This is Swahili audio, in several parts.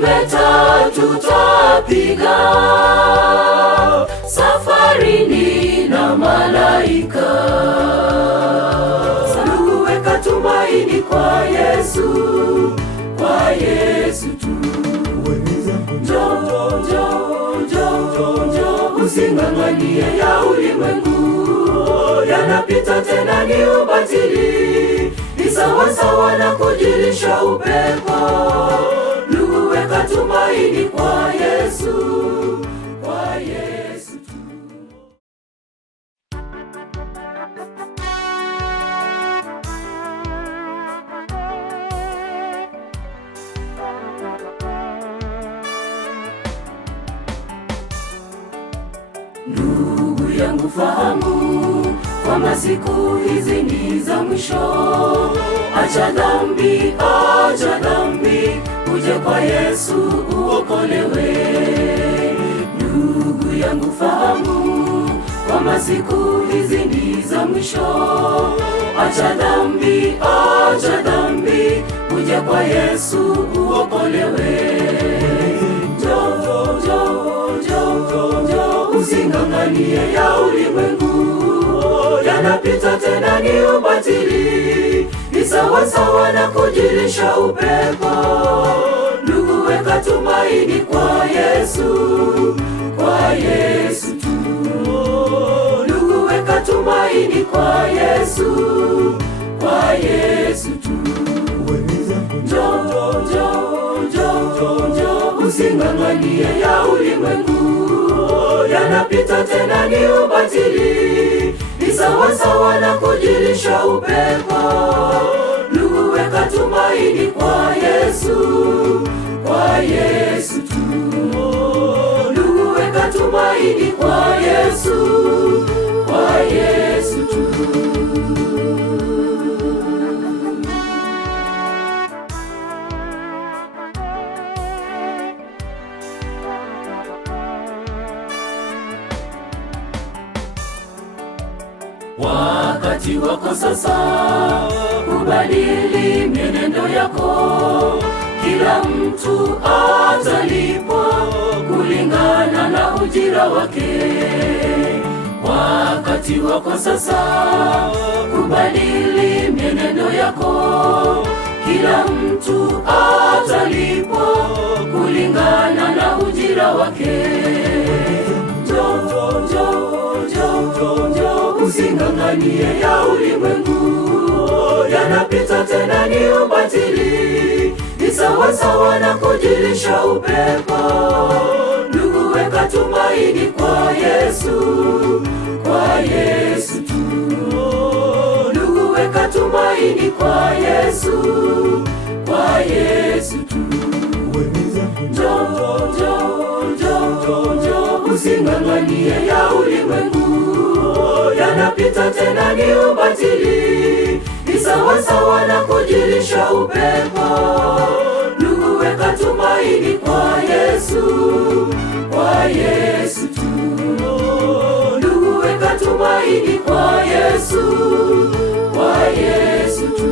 tarumbeta tutapiga, safarini na malaika. Ndugu, weka tumaini kwa Yesu, kwa Yesu tu. Njoo, njoo, njoo, njoo, using'ang'anie ya ulimwengu, yanapita tena ni ubatili, ni sawa sawa na kujilisha upepo. Ndugu, weka tumaini kwa Yesu, kwa Yesu tu. Ndugu yangu, fahamu kwamba siku hizi ni za mwisho. Acha dhambi, acha dhambi, uje kwa Yesu uokolewe. Ndugu yangu, fahamu kwamba siku hizi ni za mwisho. Acha dhambi, acha dhambi, uje kwa Yesu uokolewe. Njoo, njoo, njoo, njoo, using'ang'anie ya ulimwengu, yanapita tena ni ubatili, ni sawa sawa na kujilisha upepo. Ndugu, weka tumaini kwa Yesu, kwa Yesu tu. Ndugu, weka tumaini kwa Yesu, kwa Yesu tu. Njoo, njoo, njoo, njoo, using'ang'anie ya ulimwengu, yanapita tena ni ubatili, ni sawa sawa na kujilisha upepo. Ndugu, weka tumaini kwa Yesu, kwa Yesu tu. Ndugu, weka tumaini kwa Yesu, kwa Yesu tu. Wakati wako sasa kubadili mienendo yako. Kila mtu atalipwa kulingana na ujira wake. Wakati wako sasa kubadili mienendo yako. Kila mtu atalipwa kulingana na ujira wake. Njoo, njoo, njoo, njoo, using'ang'anie ya ulimwengu, yanapita tena ni ubatili, ni sawa sawa na kujilisha upepo. Ndugu, weka tumaini kwa Yesu, kwa Yesu tu. Ndugu, weka tumaini kwa Yesu, kwa Yesu tu. Njoo, njoo, njoo, njoo, using'ang'anie ya ulimwengu, yanapita tena ni ubatili, ni sawa sawa na kujilisha upepo. Ndugu, weka tumaini kwa Yesu, kwa Yesu tu. Ndugu, weka tumaini kwa Yesu, kwa Yesu tu.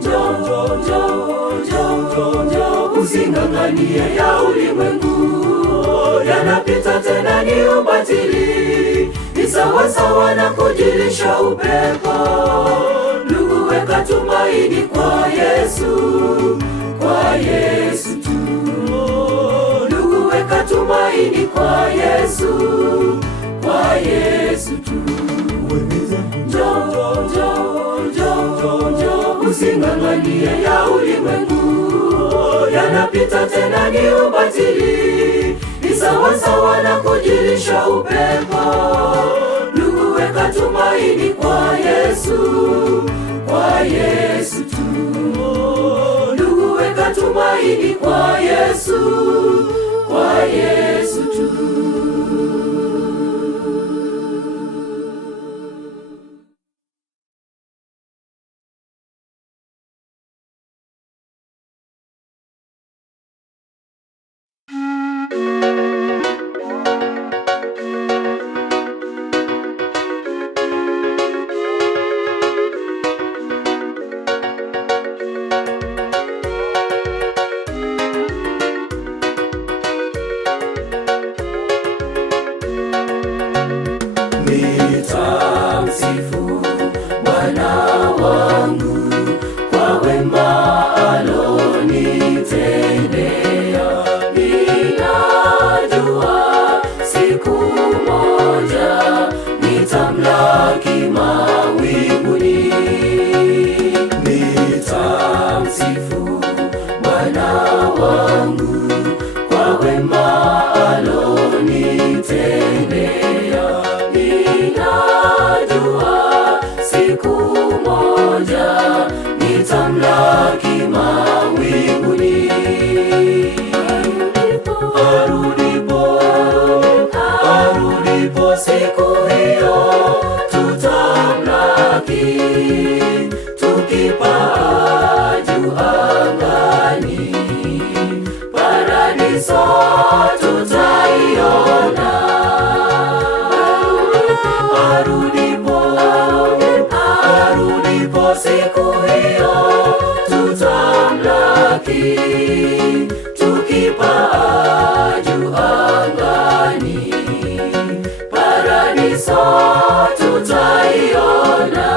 Njoo, njoo, njoo, njoo, using'ang'anie ya ulimwengu, yanapita tena ni ubatili, ni sawa sawa na kujilisha upepo. Ndugu, weka tumaini kwa Yesu, kwa Yesu tu. Ndugu, weka tumaini kwa Yesu, kwa Yesu tu. Njoo, njoo, njoo, njoo, using'ang'anie ya ulimwengu, yanapita tena ni ubatili, ni sawa sawa na kujilisha upepo. Ndugu, weka tumaini kwa Yesu, kwa Yesu tu. Ndugu, weka tumaini kwa Yesu, kwa Yesu tu. tukipaa juu angani, paradiso tutaiona.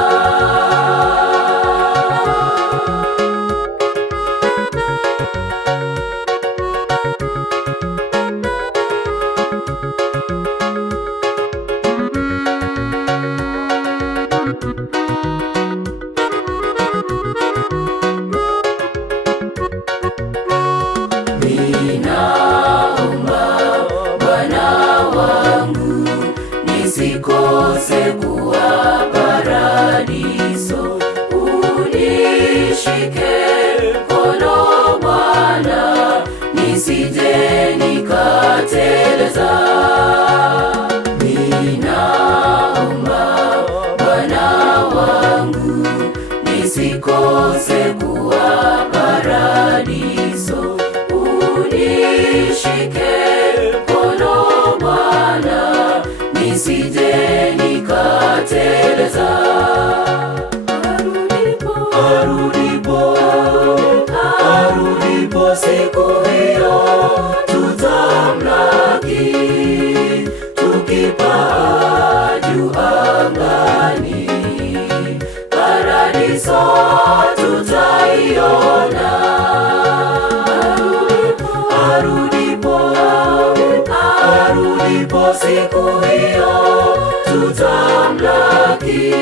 Nisikose kuwa paradiso, unishike mkono Bwana, nisije nikateleza. Ninaomba Bwana wangu, nisikose kuwa paradiso, unishike mkono Bwana, nisije nikateleza. Arudipo siku hiyo tutamlaki, tukipaa juu angani, paradiso tutaiona. Arudipo siku hiyo tutamlaki,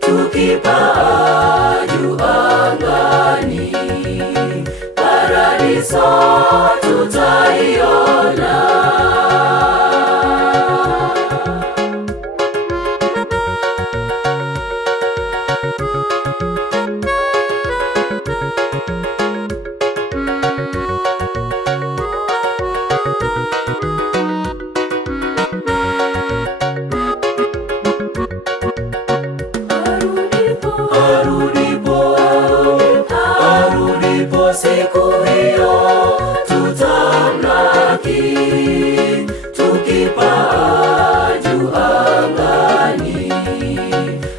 tukipaa juu angani, paradiso tutaiona. Arudipo siku hiyo tutamlaki, tukipaa juu angani,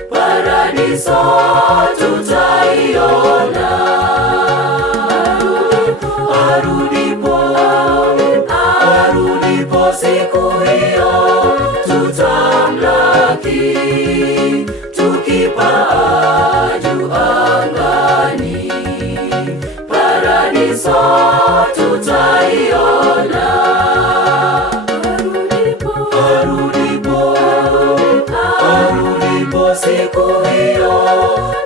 paradiso tutaiona. Arudipo siku hiyo tutamlaki, tukipaa juu angani, paradiso tutaiona. Arudipo siku hiyo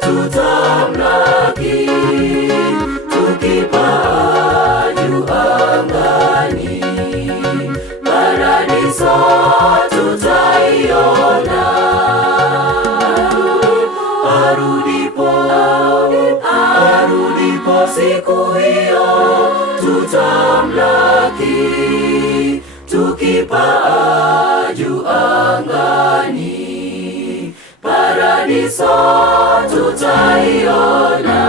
tutamlaki, tukipaa juu angani, paradiso tutaiona. Arudipo siku hiyo tutamlaki, tukipaa juu angani, paradiso tutaiona.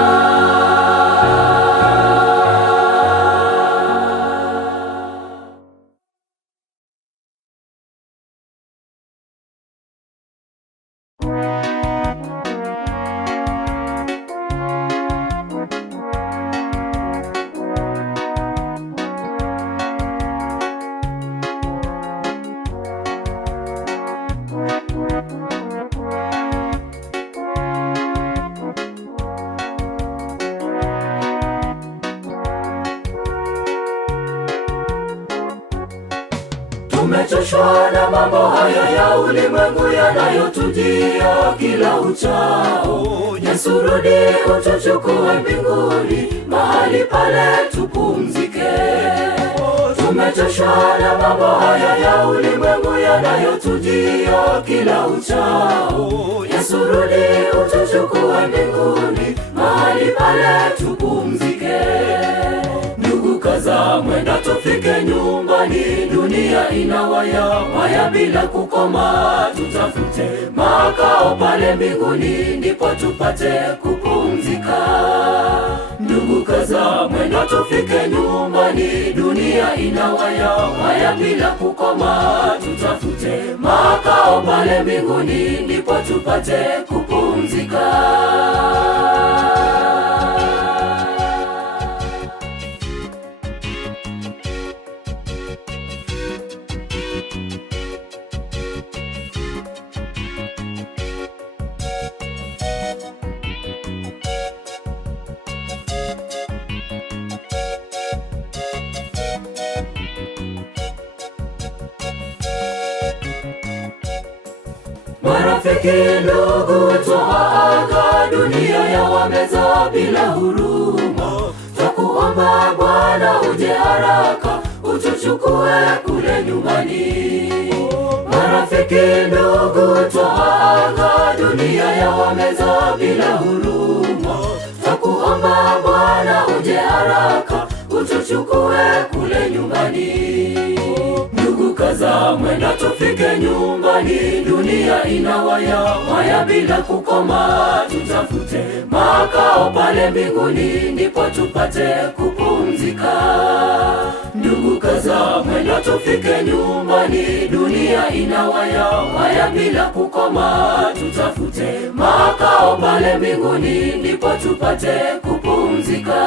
Tumechoshwa na mambo haya ya ulimwengu yanayotujia kila uchao. Yesu, rudi utuchukue mbinguni, mahali pale tupumzike. Tumechoshwa na mambo haya ya ulimwengu yanayotujia kila uchao. Yesu, rudi utuchukue mbinguni, mahali pale tupumzike. Ndugu, kaza mwenda tufike nyumbani, dunia inawaya waya bila kukoma. Tutafute makao pale mbinguni, ndipo tupate kupumzika. Ndugu, kaza mwenda tufike nyumbani, dunia inawaya waya bila kukoma. Tutafute makao pale mbinguni, ndipo tupate kupumzika. Marafiki, ndugu, twaaga dunia ya wameza bila huruma. Twakuomba Bwana uje haraka, utuchukue kule nyumbani. Marafiki, ndugu, twaaga dunia ya wameza bila huruma. Twakuomba Bwana uje haraka, utuchukue kule nyumbani. Ndugu, kaza mwendo tufike nyumbani, dunia inawaya waya bila kukoma. Tutafute makao pale mbinguni, ndipo tupate kupumzika. Ndugu, kaza mwendo tufike nyumbani, dunia inawaya waya bila kukoma. Tutafute makao pale mbinguni, ndipo tupate kupumzika.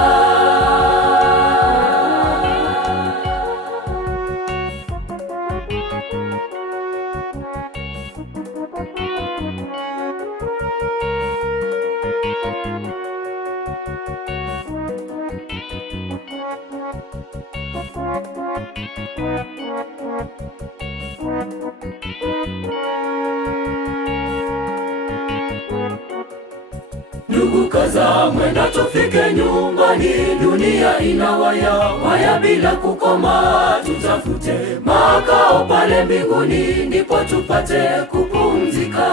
Ndugu, kaza mwendo tufike nyumbani, dunia inawaya waya bila kukoma. Tutafute makao pale mbinguni, ndipo tupate kupumzika.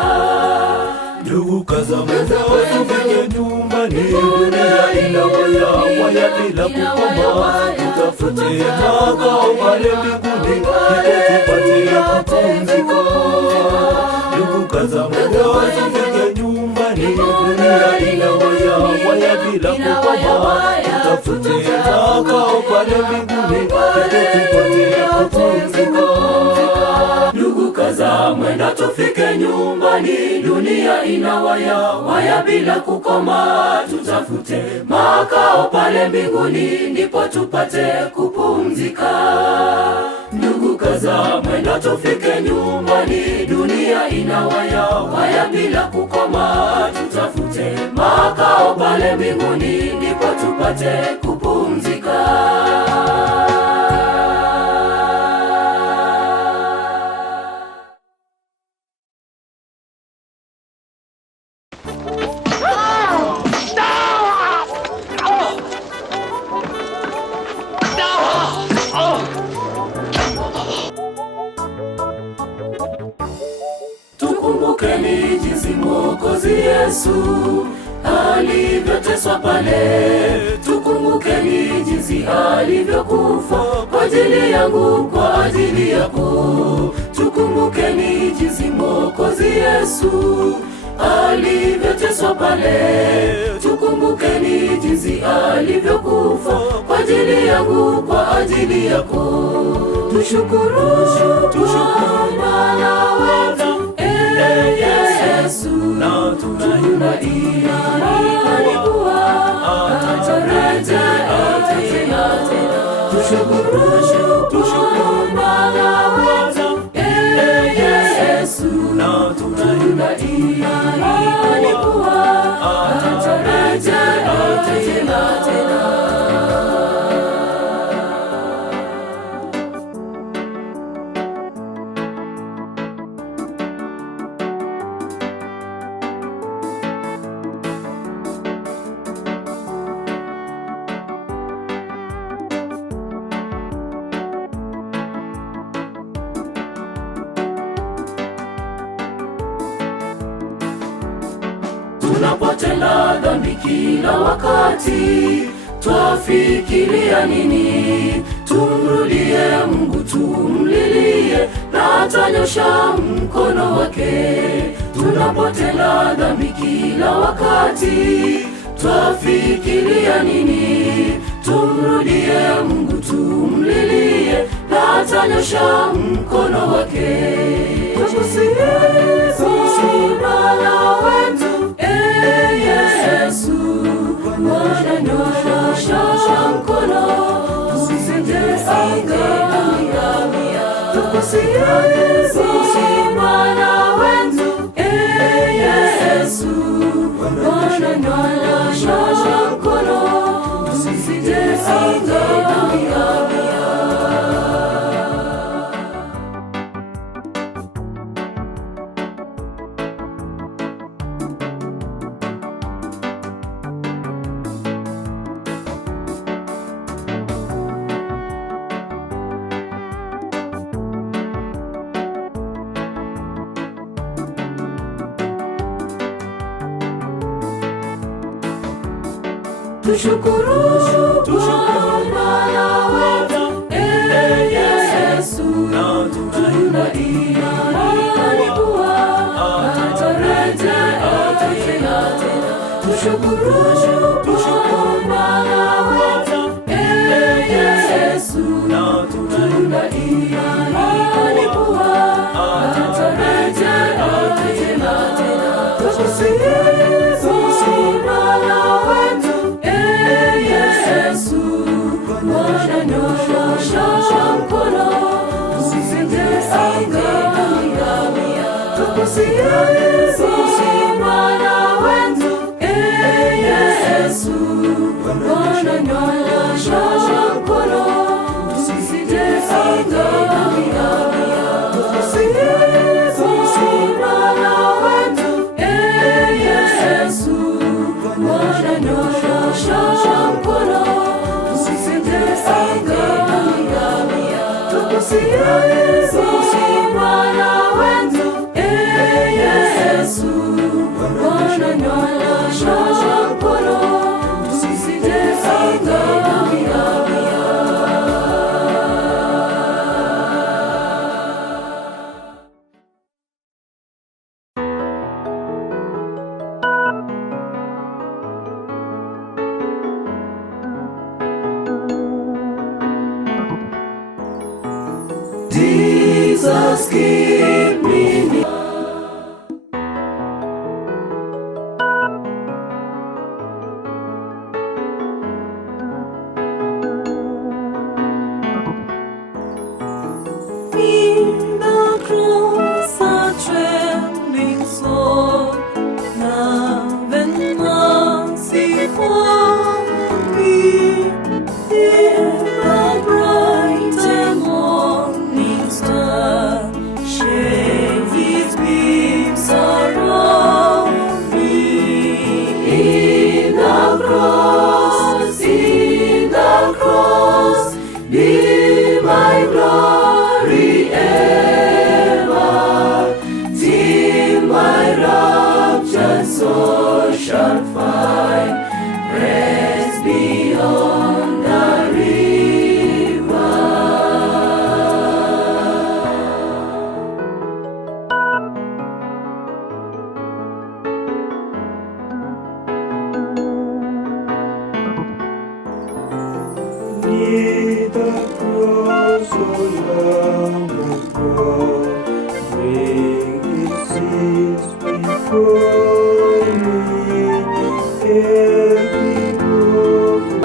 Ndugu, kaza mwendo tufike nyumbani, dunia inawaya waya bila kukoma. Tutafute makao pale mbinguni, ndipo tupate kupumzika. Ndugu, kaza mwendo tufike nyumbani, dunia inawaya waya bila kukoma. Tutafute makao pale mbinguni, ndipo tupate kupumzika. Ndugu, kaza mwendo tufike nyumbani, dunia inawaya waya bila kukoma. Tutafute makao pale mbinguni, ndipo tupate kupumzika. Ndugu, kaza mwendo tufike nyumbani, dunia inawaya waya bila kukoma. Tutafute makao pale mbinguni, ndipo tupate kupumzika. Tukumbukeni jinsi Mwokozi Yesu alivyoteswa pale. Tukumbukeni jinsi alivyokufa kwa ajili yangu, kwa ajili yako. Tukumbukeni jinsi Mwokozi Yesu alivyoteswa pale. Tukumbukeni jinsi alivyokufa kwa ajili yangu, kwa ajili yako. Tushukuru Bwana wetu Yesu, na tunaimani alikuwa atarejea tena. Tushukuru Bwana wetu Yesu, na tunaimani alikuwa atarejea tena. Tunapotenda dhambi kila wakati, twafikiria nini? Tumrudie Mungu, tumlilie, na atanyosha mkono wake. Tunapotenda dhambi kila wakati, twafikiria nini? Tumrudie Mungu, tumlilie, na atanyosha mkono wake. Bwana wetu Yesu, Bwana nyosha mkono, tusije angamia. Tukusihi Bwana wetu Yesu, Bwana nyosha mkono, tusije angamia. tushukuru Bwana wetu, Yesu, tuna imani kuwa atarejea tena. Tushukuru Bwana wetu, Yesu, tuna imani kuwa atarejea tena. Tukusifu Bwana wetu, Yesu, Bwana nyosha mkono, tusije angamia. Tukusifu Bwana wetu, Yesu, Bwana nyosha mkono, tusije angamia. Tukusifu Bwana wetu, Yesu, Bwana nyosha mkono, tusije angamia. Tukusifu Bwana wetu, Yesu, Bwana nyosha mkono, tusije angamia. Jesus, keep me near. In the cross, a trembling soul, love and mercy for me. In the bright and morning star, shed His beams around me. In the cross, be my glory ever, till my raptured soul shall find rest beyond the river. Near the cross, O Lamb of God, bring its sins before me. Every broken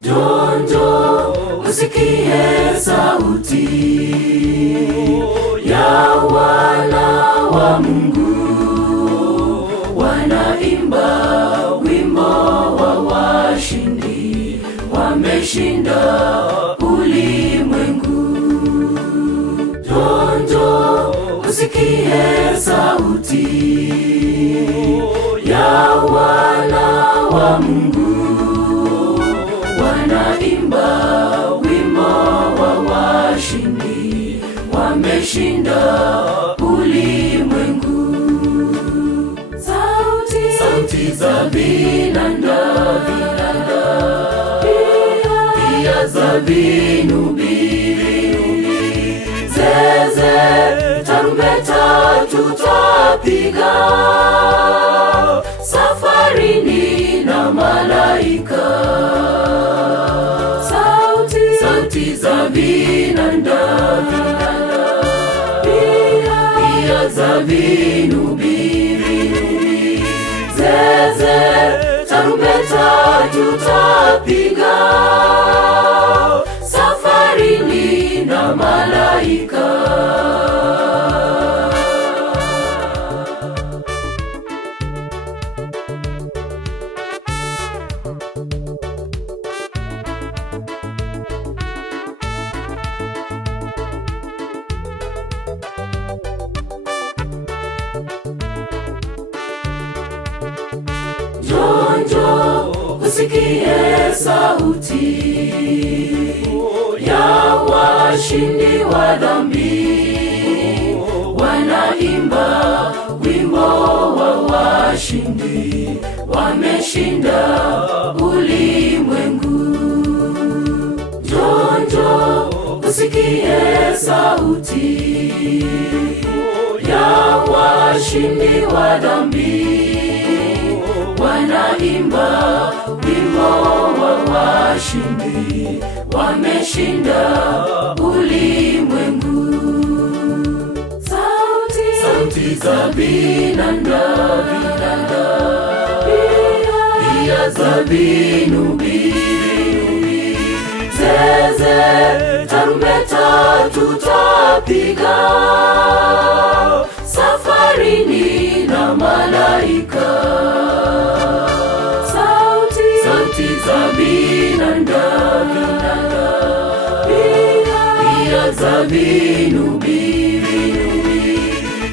Jonjo, usikie sauti ya wana wa Mungu, wanaimba wimbo wa washindi, wameshinda ulimwengu. Jonjo, usikie sauti ya wana wa Mungu, wanaimba wimbo wa washindi, wameshinda ulimwengu. Sauti za vinanda, pia za vinubi, zeze, tarumbeta tutapiga, safarini na malaika. Sauti za vinanda, pia za vinubi, zeze, tarumbeta tutapiga, safarini na malaika. Njoo usikie sauti ya washindi wa dhambi, wanaimba wimbo wa washindi, wameshinda ulimwengu. Njoo usikie sauti ya washindi wa dhambi, wanaimba wimbo wa washindi, wameshinda ulimwengu. Sauti za vinanda, pia za vinubi, zeze, tarumbeta tutapiga, safarini na malaika. Sauti za vinanda, pia za vinubi,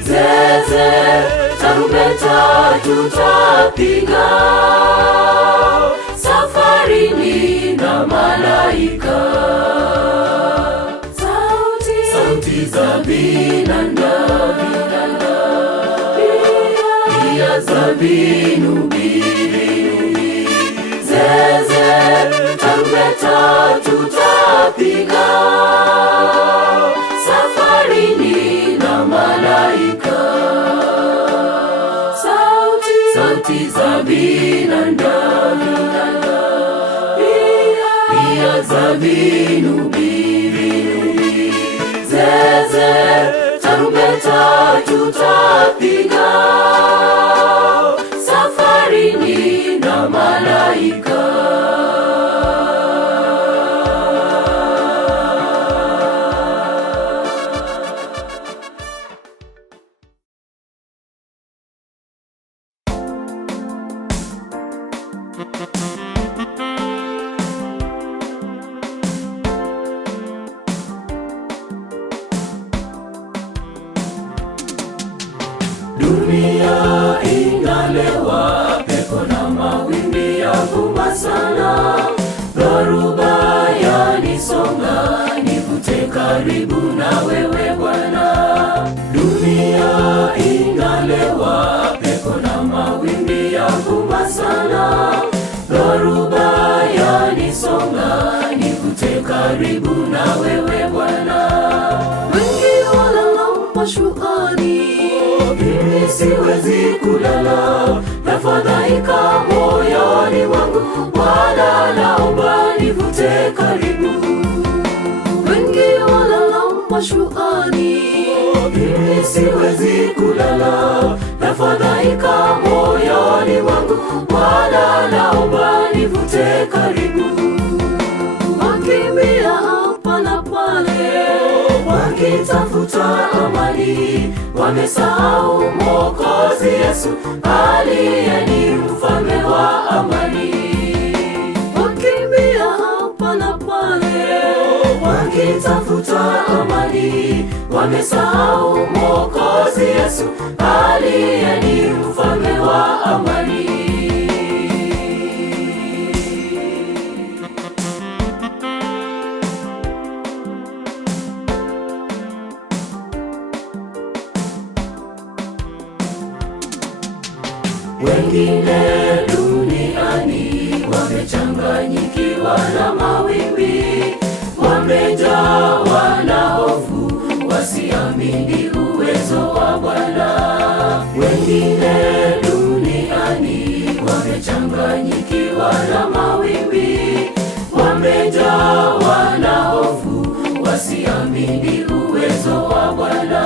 zeze, tarumbeta tutapiga, safarini na malaika. Sauti za vinanda, pia za vinubi, zeze, tarumbeta tutapiga, safarini na malaika. Sauti za vinanda, pia za vinubi, zeze, tarumbeta tutapiga, safarini na malaika. Dunia inalewa, pepo na mawimbi yavuma sana, dhoruba yanisonga, nivute karibu na wewe Bwana. Dunia inalewa, pepo na mawimbi yavuma sana, dhoruba yanisonga, nivute karibu na wewe Bwana. Wengi walala mashuani, mimi siwezi kulala, nafadhaika moyoni mwangu, Bwana naomba nivute karibu. Wengi walala mashuani, mimi siwezi kulala, nafadhaika moyoni mwangu, Bwana naomba nivute karibu. Wakimbia hapa na pale, wakitafuta amani, wamesahau Mwokozi Yesu aliye ni mfalme wa amani. Wakimbia hapa na pale, wakitafuta amani, wamesahau Mwokozi Yesu aliye ni mfalme wa amani. Wengine duniani wamechanganyikiwa na mawimbi, wamejawa na hofu, wasiamini uwezo wa Bwana. Wengine duniani wamechanganyikiwa na mawimbi, wamejawa na hofu, wasiamini uwezo wa Bwana.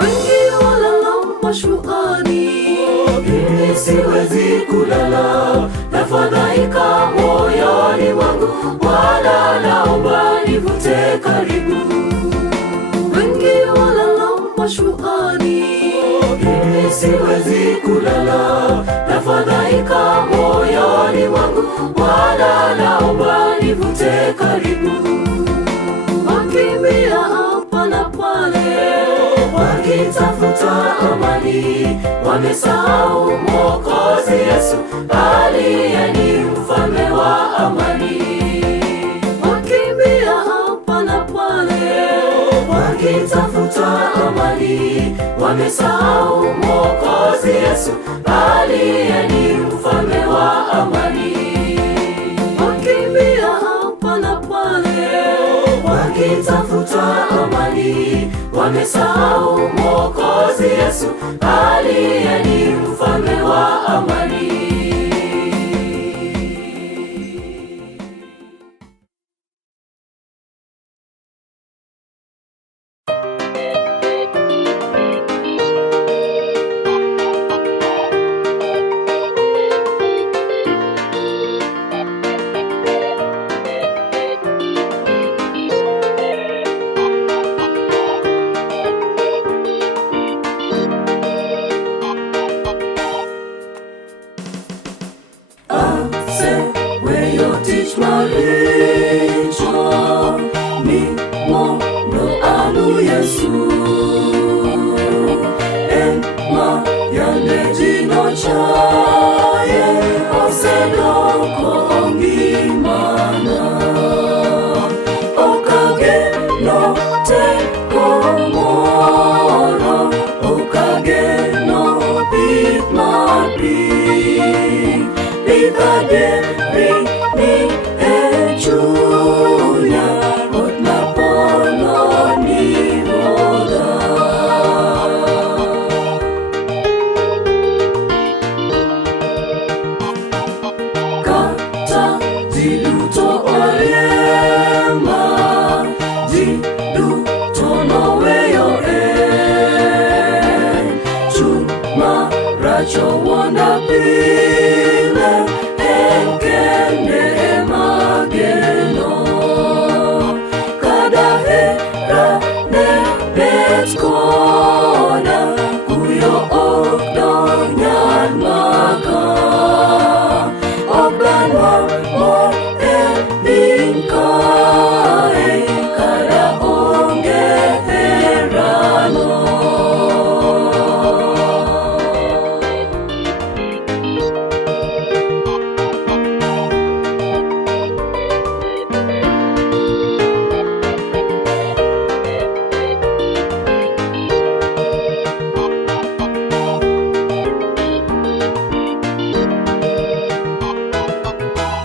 Wengi walala mashuani, mimi siwezi kulala, nafadhaika moyoni mwangu, Bwana naomba nivute karibu. Wengi walala mashuani, mimi siwezi kulala, nafadhaika moyoni mwangu, Bwana naomba nivute karibu. Wakimbia hapa na pale, wakitafuta amani, amani. Wamesahau Mwokozi Yesu aliye ni mfalme wa amani. Wakimbia hapa na pale wakitafuta amani. Wamesahau Mwokozi Yesu aliye ni mfalme wa amani. Wakimbia hapa na pale wakitafuta amani. Wamesahau Mwokozi Yesu aliye ni mfalme wa amani.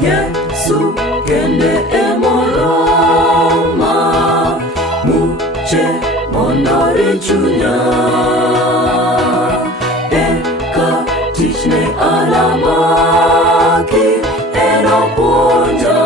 Yesu kende emoroma muche mondori chunya eka tichne alamaki enoponja